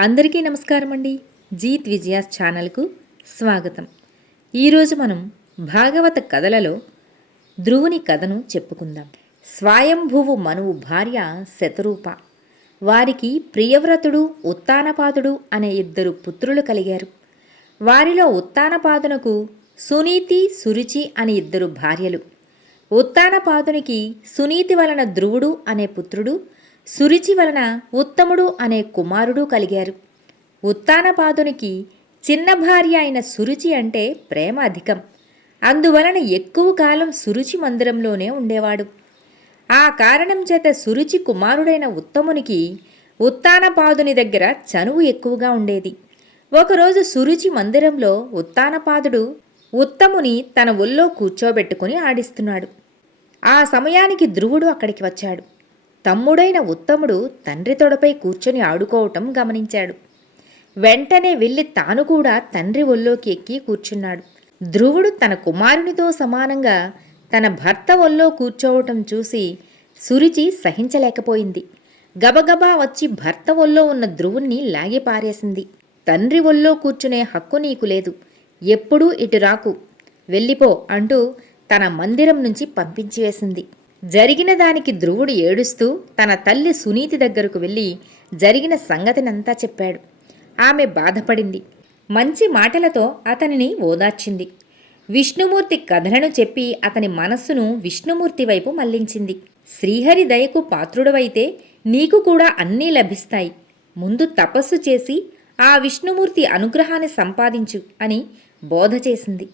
అందరికీ నమస్కారం అండి జీత్ విజయాస్ ఛానల్కు స్వాగతం. ఈరోజు మనం భాగవత కథలలో ధ్రువుని కథను చెప్పుకుందాం. స్వయంభువు మనువు భార్య శతరూప. వారికి ప్రియవ్రతుడు ఉత్తానపాదుడు అనే ఇద్దరు పుత్రులు కలిగారు. వారిలో ఉత్తానపాదునకు సునీతి సురుచి అనే ఇద్దరు భార్యలు. ఉత్తానపాదునికి సునీతి వలన ధ్రువుడు అనే పుత్రుడు సురుచి వలన ఉత్తముడు అనే కుమారుడు కలిగారు. ఉత్తానపాదునికి చిన్న భార్య అయిన సురుచి అంటే ప్రేమ అధికం. అందువలన ఎక్కువ కాలం సురుచి మందిరంలోనే ఉండేవాడు. ఆ కారణం చేత సురుచి కుమారుడైన ఉత్తమునికి ఉత్తానపాదుని దగ్గర చనువు ఎక్కువగా ఉండేది. ఒకరోజు సురుచి మందిరంలో ఉత్తానపాదుడు ఉత్తముని తన ఒళ్ళో కూర్చోబెట్టుకుని ఆడిస్తున్నాడు. ఆ సమయానికి ధ్రువుడు అక్కడికి వచ్చాడు. తమ్ముడైన ఉత్తముడు తండ్రి తొడపై కూర్చొని ఆడుకోవటం గమనించాడు. వెంటనే వెళ్ళి తాను కూడా తండ్రి ఒళ్ళోకి ఎక్కి కూర్చున్నాడు. ధ్రువుడు తన కుమారునితో సమానంగా తన భర్త ఒళ్ళో కూర్చోవటం చూసి సురుచి సహించలేకపోయింది. గబగబా వచ్చి భర్త ఒళ్ళో ఉన్న ధ్రువుణ్ణి లాగి పారేసింది. తండ్రి ఒళ్ళో కూర్చునే హక్కు నీకు లేదు. ఎప్పుడూ ఇటు రాకు. వెళ్ళిపో అంటూ తన మందిరం నుంచి పంపించివేసింది. జరిగిన దానికి ధ్రువుడు ఏడుస్తూ తన తల్లి సునీతి దగ్గరకు వెళ్ళి జరిగిన సంగతినంతా చెప్పాడు. ఆమె బాధపడింది. మంచి మాటలతో అతనిని ఓదార్చింది. విష్ణుమూర్తి కథలను చెప్పి అతని మనస్సును విష్ణుమూర్తి వైపు మళ్ళించింది. శ్రీహరి దయకు పాత్రుడవైతే నీకు కూడా అన్నీ లభిస్తాయి. ముందు తపస్సు చేసి ఆ విష్ణుమూర్తి అనుగ్రహాన్ని సంపాదించు అని బోధ చేసింది.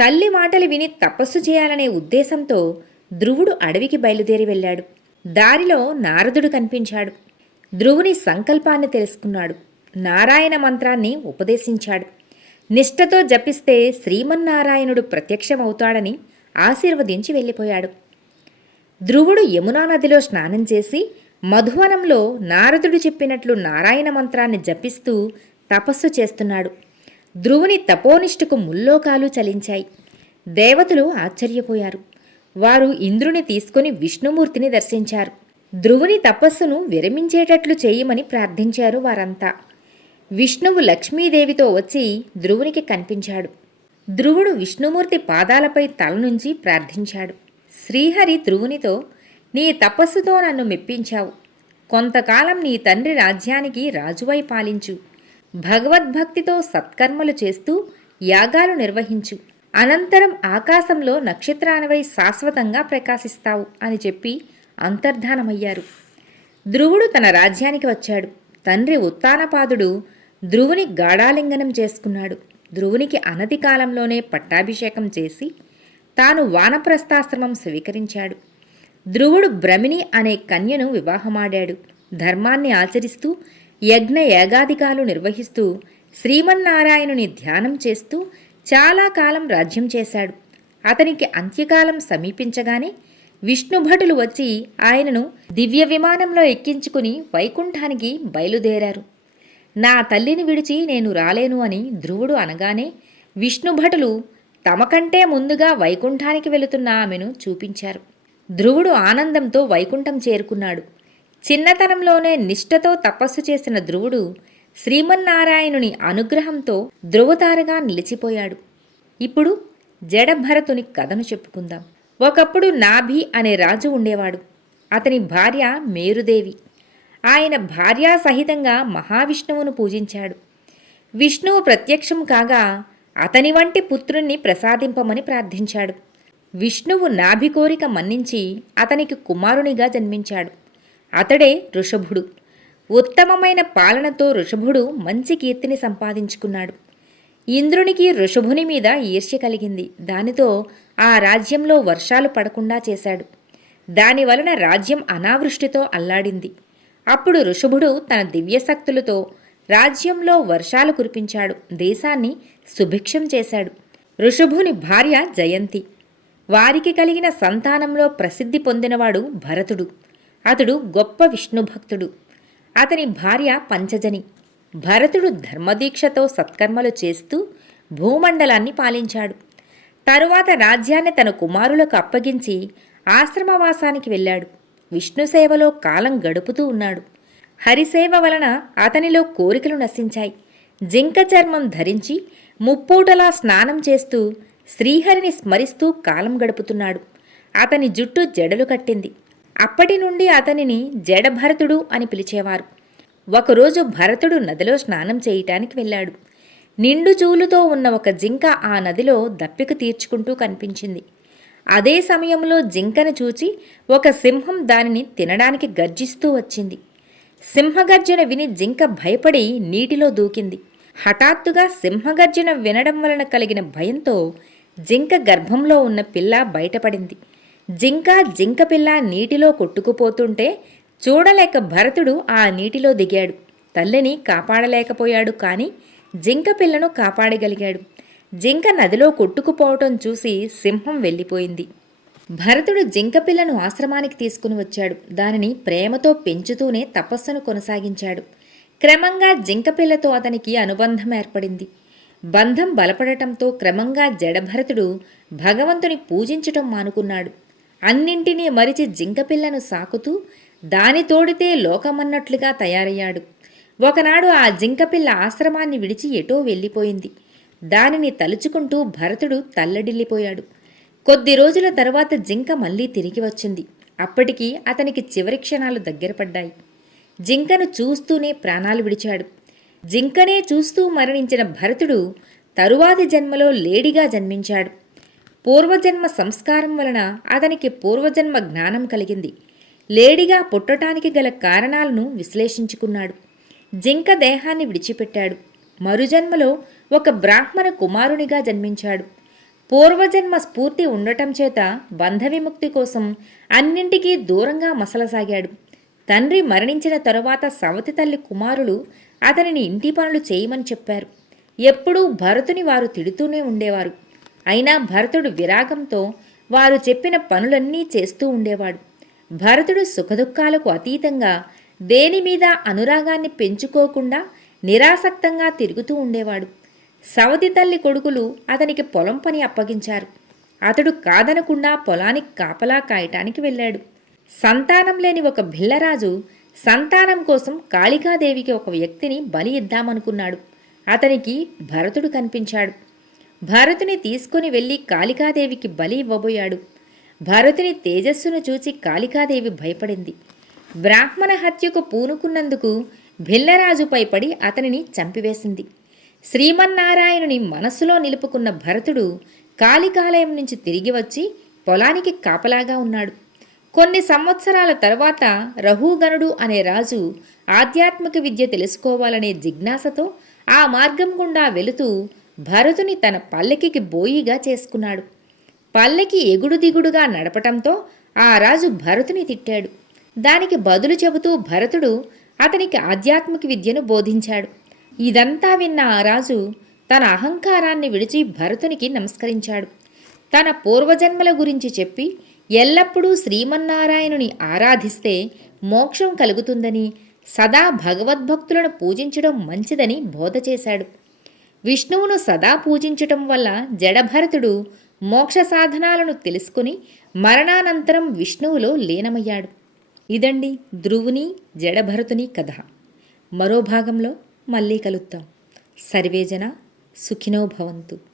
తల్లి మాటలు విని తపస్సు చేయాలనే ఉద్దేశంతో ధ్రువుడు అడవికి బయలుదేరి వెళ్ళాడు. దారిలో నారదుడు కనిపించాడు. ధ్రువుని సంకల్పాన్ని తెలుసుకున్నాడు. నారాయణ మంత్రాన్ని ఉపదేశించాడు. నిష్ఠతో జపిస్తే శ్రీమన్నారాయణుడు ప్రత్యక్షమవుతాడని ఆశీర్వదించి వెళ్ళిపోయాడు. ధ్రువుడు యమునా నదిలో స్నానం చేసి మధువనంలో నారదుడు చెప్పినట్లు నారాయణ మంత్రాన్ని జపిస్తూ తపస్సు చేస్తున్నాడు. ధ్రువుని తపోనిష్ఠకు ముల్లోకాలు చలించాయి. దేవతలు ఆశ్చర్యపోయారు. వారు ఇంద్రుని తీసుకుని విష్ణుమూర్తిని దర్శించారు. ధ్రువుని తపస్సును విరమించేటట్లు చేయమని ప్రార్థించారు వారంతా. విష్ణువు లక్ష్మీదేవితో వచ్చి ధ్రువునికి కనిపించాడు. ధ్రువుడు విష్ణుమూర్తి పాదాలపై తల నుంచి ప్రార్థించాడు. శ్రీహరి ధ్రువునితో నీ తపస్సుతో నన్ను మెప్పించావు. కొంతకాలం నీ తండ్రి రాజ్యానికి రాజువై పాలించు. భగవద్భక్తితో సత్కర్మలు చేస్తూ యాగాలు నిర్వహించు. అనంతరం ఆకాశంలో నక్షత్రానివై శాశ్వతంగా ప్రకాశిస్తావు అని చెప్పి అంతర్ధానమయ్యారు. ధ్రువుడు తన రాజ్యానికి వచ్చాడు. తండ్రి ఉత్తానపాదుడు ధ్రువుని గాఢాలింగనం చేసుకున్నాడు. ధ్రువునికి అనతి కాలంలోనే పట్టాభిషేకం చేసి తాను వానప్రస్థాశ్రమం స్వీకరించాడు. ధ్రువుడు భ్రమిణి అనే కన్యను వివాహమాడాడు. ధర్మాన్ని ఆచరిస్తూ యజ్ఞ యాగాదికాలు నిర్వహిస్తూ శ్రీమన్నారాయణుని ధ్యానం చేస్తూ చాలా కాలం రాజ్యం చేశాడు. అతనికి అంత్యకాలం సమీపించగానే విష్ణుభటులు వచ్చి ఆయనను దివ్య విమానంలో ఎక్కించుకుని వైకుంఠానికి బయలుదేరారు. నా తల్లిని విడిచి నేను రాలేను అని ధ్రువుడు అనగానే విష్ణుభటులు తమకంటే ముందుగా వైకుంఠానికి వెళుతున్న ఆమెను చూపించారు. ధ్రువుడు ఆనందంతో వైకుంఠం చేరుకున్నాడు. చిన్నతనంలోనే నిష్ఠతో తపస్సు చేసిన ధ్రువుడు శ్రీమన్నారాయణుని అనుగ్రహంతో ధ్రువతారగా నిలిచిపోయాడు. ఇప్పుడు జడభరతుని కథను చెప్పుకుందాం. ఒకప్పుడు నాభి అనే రాజు ఉండేవాడు. అతని భార్య మేరుదేవి. ఆయన భార్యా సహితంగా మహావిష్ణువును పూజించాడు. విష్ణువు ప్రత్యక్షం కాగా అతని వంటి పుత్రుణ్ణి ప్రసాదింపమని ప్రార్థించాడు. విష్ణువు నాభి కోరిక మన్నించి అతనికి కుమారునిగా జన్మించాడు. అతడే ఋషభుడు. ఉత్తమమైన పాలనతో ఋషభుడు మంచి కీర్తిని సంపాదించుకున్నాడు. ఇంద్రునికి ఋషభుని మీద ఈర్ష్య కలిగింది. దానితో ఆ రాజ్యంలో వర్షాలు పడకుండా చేశాడు. దాని వలన రాజ్యం అనావృష్టితో అల్లాడింది. అప్పుడు ఋషభుడు తన దివ్యశక్తులతో రాజ్యంలో వర్షాలు కురిపించాడు. దేశాన్ని సుభిక్షం చేశాడు. ఋషభుని భార్య జయంతి. వారికి కలిగిన సంతానంలో ప్రసిద్ధి పొందినవాడు భరతుడు. అతడు గొప్ప విష్ణుభక్తుడు. అతని భార్య పంచజని. భరతుడు ధర్మదీక్షతో సత్కర్మలు చేస్తూ భూమండలాన్ని పాలించాడు. తరువాత రాజ్యాన్ని తన కుమారులకు అప్పగించి ఆశ్రమవాసానికి వెళ్ళాడు. విష్ణు సేవలో కాలం గడుపుతూ ఉన్నాడు. హరిసేవ వలన అతనిలో కోరికలు నశించాయి. జింక చర్మం ధరించి ముప్పూటలా స్నానం చేస్తూ శ్రీహరిని స్మరిస్తూ కాలం గడుపుతున్నాడు. అతని జుట్టు జడలు కట్టింది. అప్పటి నుండి అతనిని జడభరతుడు అని పిలిచేవారు. ఒకరోజు భరతుడు నదిలో స్నానం చేయటానికి వెళ్ళాడు. నిండు చూలుతో ఉన్న ఒక జింక ఆ నదిలో దప్పిక తీర్చుకుంటూ కనిపించింది. అదే సమయంలో జింకను చూచి ఒక సింహం దానిని తినడానికి గర్జిస్తూ వచ్చింది. సింహగర్జన విని జింక భయపడి నీటిలో దూకింది. హఠాత్తుగా సింహగర్జన వినడం వలన కలిగిన భయంతో జింక గర్భంలో ఉన్న పిల్ల బయటపడింది. జింక జింక పిల్ల నీటిలో కొట్టుకుపోతుంటే చూడలేక భరతుడు ఆ నీటిలో దిగాడు. తల్లిని కాపాడలేకపోయాడు కానీ జింక పిల్లను కాపాడగలిగాడు. జింక నదిలో కొట్టుకుపోవటం చూసి సింహం వెళ్ళిపోయింది. భరతుడు జింక పిల్లను ఆశ్రమానికి తీసుకుని వచ్చాడు. దానిని ప్రేమతో పెంచుతూనే తపస్సును కొనసాగించాడు. క్రమంగా జింక పిల్లతో అతనికి అనుబంధం ఏర్పడింది. బంధం బలపడటంతో క్రమంగా జడభరతుడు భగవంతుని పూజించటం మానుకున్నాడు. అన్నింటినీ మరిచి జింకపిల్లను సాకుతూ దాని తోడితే లోకమన్నట్లుగా తయారయ్యాడు. ఒకనాడు ఆ జింకపిల్ల ఆశ్రమాన్ని విడిచి ఎటో వెళ్ళిపోయింది. దానిని తలుచుకుంటూ భరతుడు తల్లడిల్లిపోయాడు. కొద్ది రోజుల తర్వాత జింక మళ్ళీ తిరిగి వచ్చింది. అప్పటికి అతనికి చివరి క్షణాలు దగ్గరపడ్డాయి జింకను చూస్తూనే ప్రాణాలు విడిచాడు. జింకనే చూస్తూ మరణించిన భరతుడు తరువాతి జన్మలో లేడిగా జన్మించాడు. పూర్వజన్మ సంస్కారం వలన అతనికి పూర్వజన్మ జ్ఞానం కలిగింది. లేడిగా పుట్టటానికి గల కారణాలను విశ్లేషించుకున్నాడు. జింక దేహాన్ని విడిచిపెట్టాడు. మరుజన్మలో ఒక బ్రాహ్మణ కుమారునిగా జన్మించాడు. పూర్వజన్మ స్ఫూర్తి ఉండటం చేత బంధవిముక్తి కోసం అన్నింటికీ దూరంగా మసలసాగాడు. తండ్రి మరణించిన తరువాత సవతి తల్లి కుమారులు అతనిని ఇంటి పనులు చేయమని చెప్పారు. ఎప్పుడూ భరతుని వారు తిడుతూనే ఉండేవారు. అయినా భరతుడు విరాగంతో వారు చెప్పిన పనులన్నీ చేస్తూ ఉండేవాడు. భరతుడు సుఖదుఖాలకు అతీతంగా దేని మీద అనురాగాన్ని పెంచుకోకుండా నిరాసక్తంగా తిరుగుతూ ఉండేవాడు. సవతి తల్లి కొడుకులు అతనికి పొలం పని అప్పగించారు. అతడు కాదనకుండా పొలానికి కాపలా కాయటానికి వెళ్ళాడు. సంతానం లేని ఒక భిల్లరాజు సంతానం కోసం కాళికాదేవికి ఒక వ్యక్తిని బలి ఇద్దామనుకున్నాడు. అతనికి భరతుడు కనిపించాడు. భరతుని తీసుకుని వెళ్ళి కాళికాదేవికి బలి ఇవ్వబోయాడు. భరతుని తేజస్సును చూచి కాళికాదేవి భయపడింది. బ్రాహ్మణ హత్యకు పూనుకున్నందుకు భిల్లరాజుపై పడి అతనిని చంపివేసింది. శ్రీమన్నారాయణుని మనస్సులో నిలుపుకున్న భరతుడు కాళికాలయం నుంచి తిరిగి వచ్చి పొలానికి కాపలాగా ఉన్నాడు. కొన్ని సంవత్సరాల తర్వాత రహుగణుడు అనే రాజు ఆధ్యాత్మిక విద్య తెలుసుకోవాలనే జిజ్ఞాసతో ఆ మార్గం గుండా వెళుతూ భరతుని తన పల్లెకి బోయిగా చేసుకున్నాడు. పల్లెకి ఎగుడు దిగుడుగా నడపటంతో ఆ రాజు భరతుని తిట్టాడు. దానికి బదులు చెబుతూ భరతుడు అతనికి ఆధ్యాత్మిక విద్యను బోధించాడు. ఇదంతా విన్న ఆ రాజు తన అహంకారాన్ని విడిచి భరతునికి నమస్కరించాడు. తన పూర్వజన్మల గురించి చెప్పి ఎల్లప్పుడూ శ్రీమన్నారాయణుని ఆరాధిస్తే మోక్షం కలుగుతుందని సదా భగవద్భక్తులను పూజించడం మంచిదని బోధ చేశాడు. విష్ణువును సదా పూజించటం వల్ల జడభరతుడు మోక్ష సాధనాలను తెలుసుకుని మరణానంతరం విష్ణువులో లీనమయ్యాడు. ఇదండి ధ్రువుని జడభరతుని కథ. మరో భాగంలో మళ్ళీ కలుద్దాం. సర్వేజన సుఖినో భవంతు.